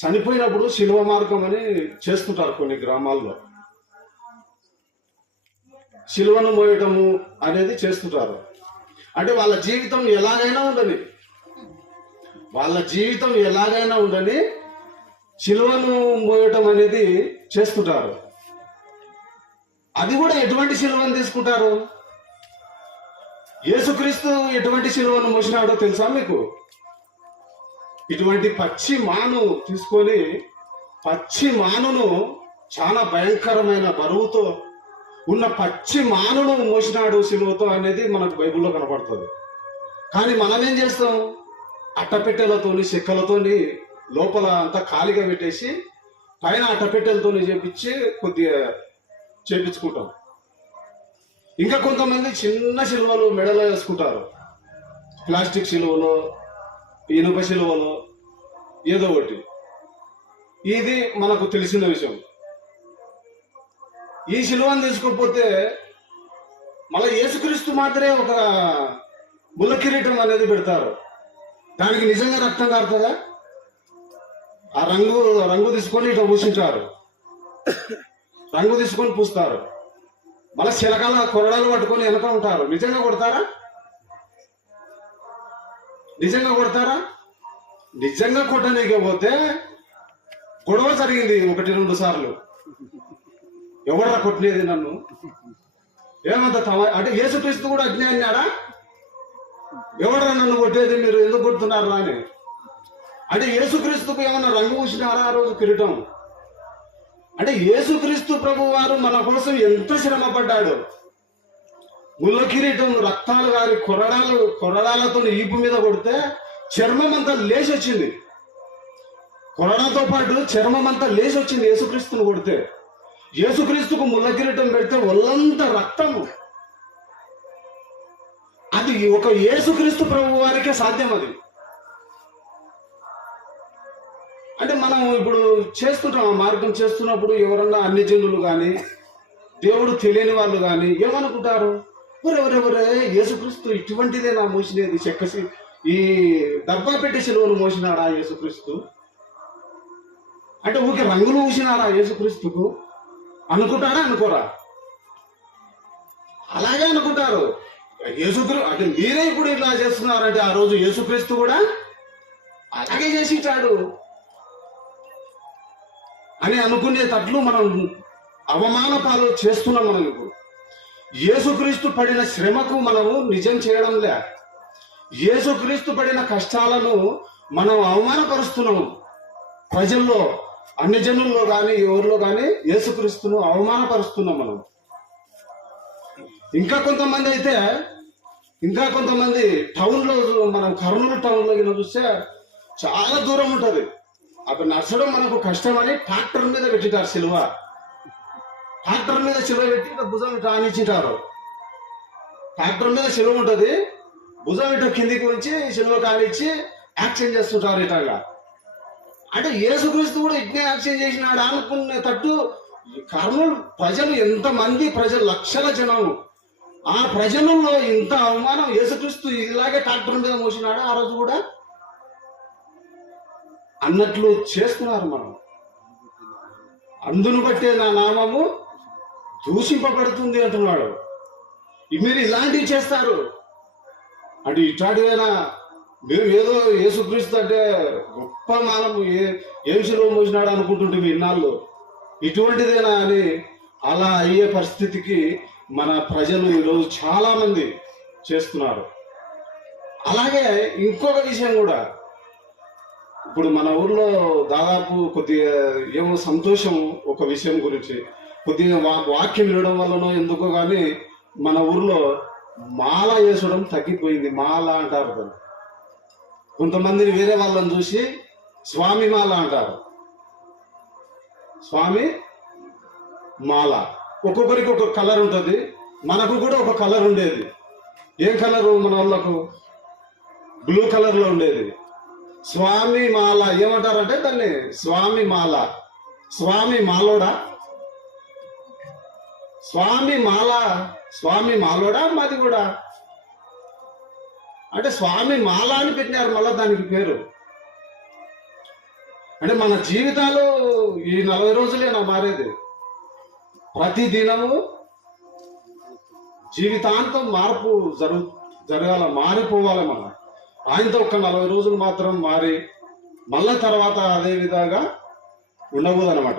చనిపోయినప్పుడు శిలువ మార్గం అని చేస్తుంటారు కొన్ని గ్రామాల్లో. శిలువను మోయటము అనేది చేస్తుంటారు. అంటే వాళ్ళ జీవితం ఎలాగైనా ఉండని శిలువను మోయటం అనేది చేస్తుంటారు. అది కూడా ఎటువంటి శిలువను తీసుకుంటారు? యేసుక్రీస్తు ఎటువంటి శిలువను మోసినాడో తెలుసా మీకు? ఇటువంటి పచ్చి మాను తీసుకొని, పచ్చి మానును, చాలా భయంకరమైన బరువుతో ఉన్న పచ్చి మానును మోసినాడు శిలువతో అనేది మనకు బైబిల్లో కనపడుతుంది. కానీ మనం ఏం చేస్తాం? అట్టపెట్టెలతోని, చెక్కలతోని లోపల అంతా ఖాళీగా పెట్టేసి పైన అట్టపెట్టెలతోని కొద్దిగా చేపించుకుంటాం. ఇంకా కొంతమంది చిన్న శిలువలు మెడలో వేసుకుంటారు. ప్లాస్టిక్ శిలువలో, ఇనుప శిలువలో, ఏదో ఒకటి. ఇది మనకు తెలిసిన విషయం. ఈ శిలువను తీసుకోకపోతే మళ్ళీ యేసుక్రీస్తు మాత్రమే ఒక ముళ్ళ కిరీటం అనేది పెడతారు. దానికి నిజంగా రక్తం కారుతుందా? ఆ రంగు తీసుకొని ఇట్లా పూసింటారు, రంగు తీసుకొని పూస్తారు. మళ్ళీ శిలకాల కొరడాలు పట్టుకొని వెనక ఉంటారు. నిజంగా కొడతారా? నిజంగా కొట్టనీకపోతే గొడవ జరిగింది 1-2 సార్లు. ఎవడరా కొట్టినది నన్ను? ఏమంత అంటే యేసుక్రీస్తు కూడా అజ్ఞ అన్నాడా? ఎవడరా నన్ను కొట్టేది, మీరు ఎందుకు కొడుతున్నారు అని? అంటే యేసుక్రీస్తుకు ఏమన్నా రంగు పూసినారా ఆ రోజు కిరీటం? అంటే యేసుక్రీస్తు ప్రభు వారు మన కోసం ఎంత శ్రమ పడ్డాడు. ముళ్ళ కిరీటం రక్తాలు గారి కొరడాలతో ఈపు మీద కొడితే చర్మం అంతా లేచి వచ్చింది. కొరడాతో పాటు చర్మం అంతా లేచి వచ్చింది యేసుక్రీస్తును కొడితే. యేసుక్రీస్తుకు ముళ్ళ కిరీటం పెడితే ఒళ్ళంతా రక్తము. అది ఒక యేసుక్రీస్తు ప్రభు వారికే సాధ్యం. అది అంటే మనం ఇప్పుడు చేస్తుంటాం, ఆ మార్గం చేస్తున్నప్పుడు ఎవరన్నా అన్ని జనులు కానీ, దేవుడు తెలియని వాళ్ళు కానీ ఏమనుకుంటారు? ఒరే యేసుక్రీస్తు ఇటువంటిదే నా మోసినది, చెక్కసి ఈ డబ్బా పెట్టి శిలువను మోసినాడా యేసుక్రీస్తు? అంటే ఊరికే రంగులు పూసినారా యేసుక్రీస్తుకు అనుకుంటారా? అనుకోరా? అలాగే అనుకుంటారు. యేసుక్రీస్తు అంటే మీరే ఇప్పుడు ఇట్లా చేస్తున్నారంటే ఆ రోజు యేసుక్రీస్తు కూడా అలాగే చేసింటాడు అని అనుకునేటట్లు మనం అవమాన పాలు చేస్తున్నాం. మనం ఇప్పుడు యేసుక్రీస్తు పడిన శ్రమకు మనము నిజం చేయడం లే. యేసుక్రీస్తు పడిన కష్టాలను మనం అవమానపరుస్తున్నాము. ప్రజల్లో, అన్ని జనుల్లో కానీ ఎవరిలో కానీ యేసుక్రీస్తును అవమానపరుస్తున్నాం మనం. ఇంకా కొంతమంది టౌన్లో, మనం కర్నూలు టౌన్లో చూస్తే చాలా దూరం ఉంటుంది. అక్కడ నడచడం మనకు కష్టమని ట్రాక్టర్ మీద పెట్టిటారు శిలువ. ట్రాక్టర్ మీద శిలువ పెట్టి భుజం ఇట్లా ఆనిచ్చింటారు. ట్రాక్టర్ మీద శిలువ ఉంటుంది, భుజం ఇట్లా కిందికి ఉంచి శిలువ కానిచ్చి యాక్షన్ చేస్తుంటారు ఇట్లాగా. అంటే యేసుక్రీస్తు కూడా ఇట్నే యాక్షన్ చేసినాడు అనుకునేటట్టు కర్నూలు ప్రజలు, ఎంతమంది ప్రజలు, లక్షల జనం, ఆ ప్రజలలో ఇంత అవమానం. యేసుక్రీస్తు ఇలాగే ట్రాక్టర్ మీద మోసినాడు ఆ రోజు కూడా అన్నట్లు చేస్తున్నారు. మనం అందును బట్టే నా నామము దూషింపబడుతుంది అంటున్నాడు. మీరు ఇలాంటివి చేస్తారు అంటే ఇట్లాంటివైనా మేము ఏదో యేసుక్రీస్తు అంటే గొప్ప మానము, ఏం శిలువ మోసినాడు అనుకుంటుంటే ఇన్నాళ్ళు ఇటువంటిదేనా అని అలా అయ్యే పరిస్థితికి మన ప్రజలు ఈరోజు చాలా మంది చేస్తున్నారు. అలాగే ఇంకొక విషయం కూడా, ఇప్పుడు మన ఊర్లో దాదాపు కొద్దిగా ఏమో సంతోషం ఒక విషయం గురించి, కొద్దిగా వాక్యం వినడం వల్లనో ఎందుకో కానీ మన ఊర్లో మాల వేసడం తగ్గిపోయింది. మాల అంటారు కదా, కొంతమందిని వేరే వాళ్ళని చూసి స్వామి మాల అంటారు. స్వామి మాల ఒక్కొక్కరికి ఒక కలర్ ఉంటుంది. మనకు కూడా ఒక కలర్ ఉండేది. ఏం కలరు? మన వాళ్ళకు బ్లూ కలర్ లో ఉండేది. స్వామి మాల ఏమంటారంటే దాన్ని స్వామి మాల. స్వామి మాలోడా? స్వామి మాల, స్వామి మాలోడా మాది కూడా అంటే స్వామి మాల అని పెట్టినారు మళ్ళా దానికి పేరు. అంటే మన జీవితాలు ఈ 40 రోజులేనా మారేది? ప్రతి దినము జీవితాంతం మార్పు జరగాల, మారిపోవాలి. మనం ఆయనతో ఒక 40 రోజులు మాత్రం మారి మళ్ళా తర్వాత అదే విధంగా ఉండకూడదన్నమాట.